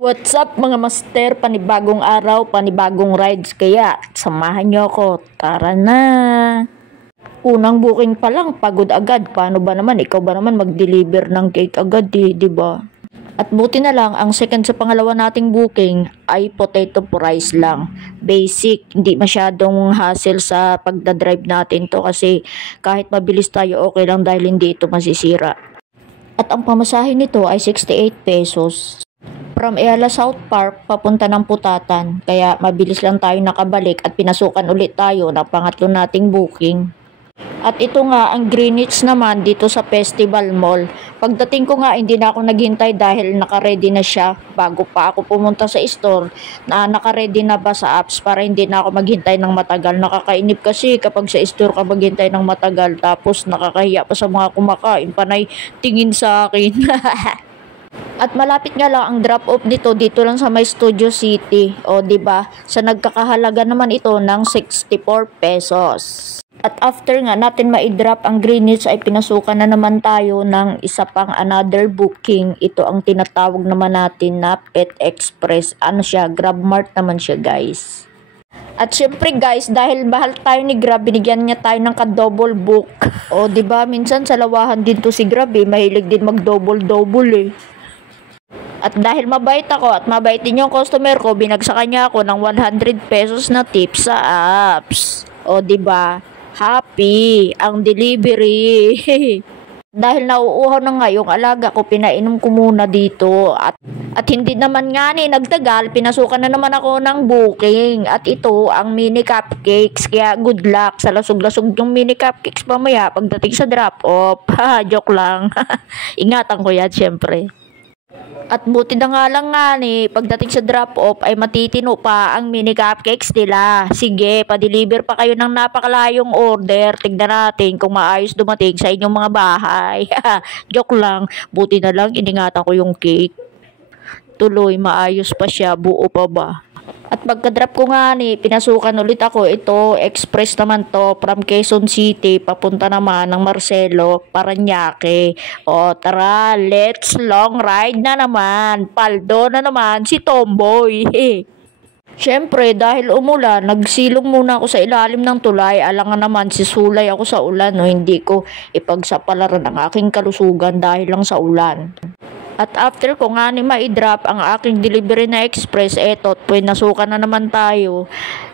What's up mga master, panibagong araw, panibagong rides, kaya samahan nyo ako, tara na. Unang booking pa lang, pagod agad. Paano ba naman, ikaw ba naman mag-deliver ng cake agad, di ba? At buti na lang, ang second sa pangalawa nating booking ay potato fries lang. Basic, hindi masyadong hassle sa pagdadrive natin to kasi kahit mabilis tayo okay lang dahil hindi ito masisira. At ang pamasahe nito ay 68 pesos. From Ayala South Park, papunta ng Putatan. Kaya mabilis lang tayo nakabalik at pinasukan ulit tayo ng pangatlo nating booking. At ito nga, ang Greenwich naman dito sa Festival Mall. Pagdating ko nga, hindi na ako naghintay dahil naka-ready na siya. Bago pa ako pumunta sa store, naka-ready na ba sa apps para hindi na ako maghintay ng matagal. Nakakainip kasi kapag sa store ka maghintay ng matagal tapos nakakahiya pa sa mga kumakain, panay tingin sa akin. At malapit nga lang ang drop-off dito lang sa may Studio City. O, diba? Sa nagkakahalaga naman ito ng 64 pesos. At after nga natin ma-drop ang Greenwich ay pinasukan na naman tayo ng isa pang another booking. Ito ang tinatawag naman natin na Pet Express. Ano siya? GrabMart naman siya, guys. At syempre guys, dahil mahal tayo ni Grab, binigyan niya tayo ng ka-double book. O, diba? Minsan sa lawahan din to si Grab eh. Mahilig din mag-double-double eh. At dahil mabait ako at mabait din yung customer ko, binagsakan niya ako ng 100 pesos na tip sa apps. O, diba? Happy ang delivery. Dahil nauuhaw na nga yung alaga ko, pinainom ko muna dito. At hindi naman nga ni nagtagal, pinasukan na naman ako ng booking. At ito ang mini cupcakes. Kaya good luck sa lasog-lasog yung mini cupcakes mamaya pagdating sa drop-off. Joke lang. Ingatan ko yan, syempre. At buti na nga lang nga ni, pagdating sa drop-off ay matitino pa ang mini cupcakes nila. Sige, pa-deliver pa kayo ng napakalayong order. Tignan natin kung maayos dumating sa inyong mga bahay. Joke lang, buti na lang iningatan ko yung cake. Tuloy, maayos pa siya, buo pa ba? At pagka-drop ko nga ni, pinasukan ulit ako. Ito, express naman to from Quezon City, papunta naman ng Marcelo, Parañaque. O tara, let's long ride na naman. Paldo na naman si Tomboy. Siyempre, dahil umulan, nagsilong muna ako sa ilalim ng tulay. Alangan naman, sisulay ako sa ulan. No? Hindi ko ipagsapalaran ang aking kalusugan dahil lang sa ulan. At after ko nga ni ma-drop ang aking delivery na express, eto, pinasukan na naman tayo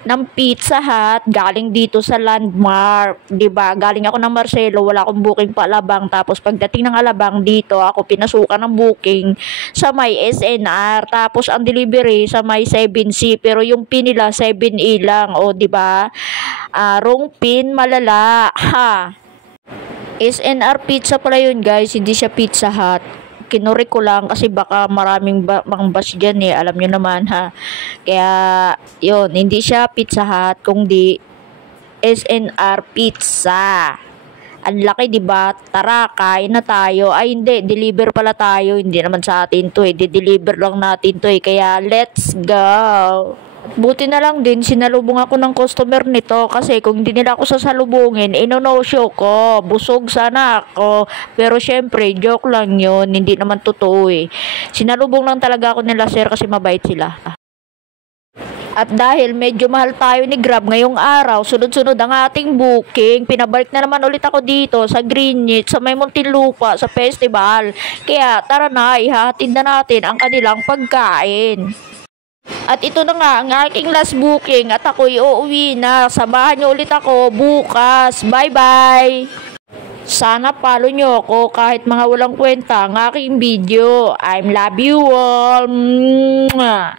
ng Pizza Hut galing dito sa Landmark. Diba? Galing ako ng Marcelo, wala akong booking pa Alabang. Tapos pagdating ng Alabang dito, ako pinasukan ng booking sa may SNR. Tapos ang delivery sa may 7C, pero yung pin nila 7E lang. O, diba? Wrong pin, malala. Ha! SNR Pizza pala yun, guys. Hindi siya Pizza Hut. Kinuri ko lang kasi baka maraming mga bash dyan eh. Alam nyo naman ha. Kaya yun, hindi siya Pizza Hut kundi SNR Pizza. Ang laki diba? Tara, kain na tayo. Ay hindi, deliver pala tayo. Hindi naman sa atin to eh. Di-deliver lang natin to eh. Kaya let's go. Buti na lang din, sinalubong ako ng customer nito kasi kung hindi nila ako sasalubungin, no-show ko, busog sana ako. Pero syempre, joke lang yun, hindi naman totoo eh. Sinalubong lang talaga ako nila sir kasi mabait sila. At dahil medyo mahal tayo ni Grab ngayong araw, sunod-sunod ang ating booking, pinabalik na naman ulit ako dito sa Greenwich, sa may Muntinlupa, sa festival. Kaya tara na, ihahatid na natin ang kanilang pagkain. At ito na nga ang aking last booking at ako'y uuwi na. Samahan nyo ulit ako bukas. Bye-bye! Sana follow nyo ako kahit mga walang kwenta ang aking video. I love you all. Mwah!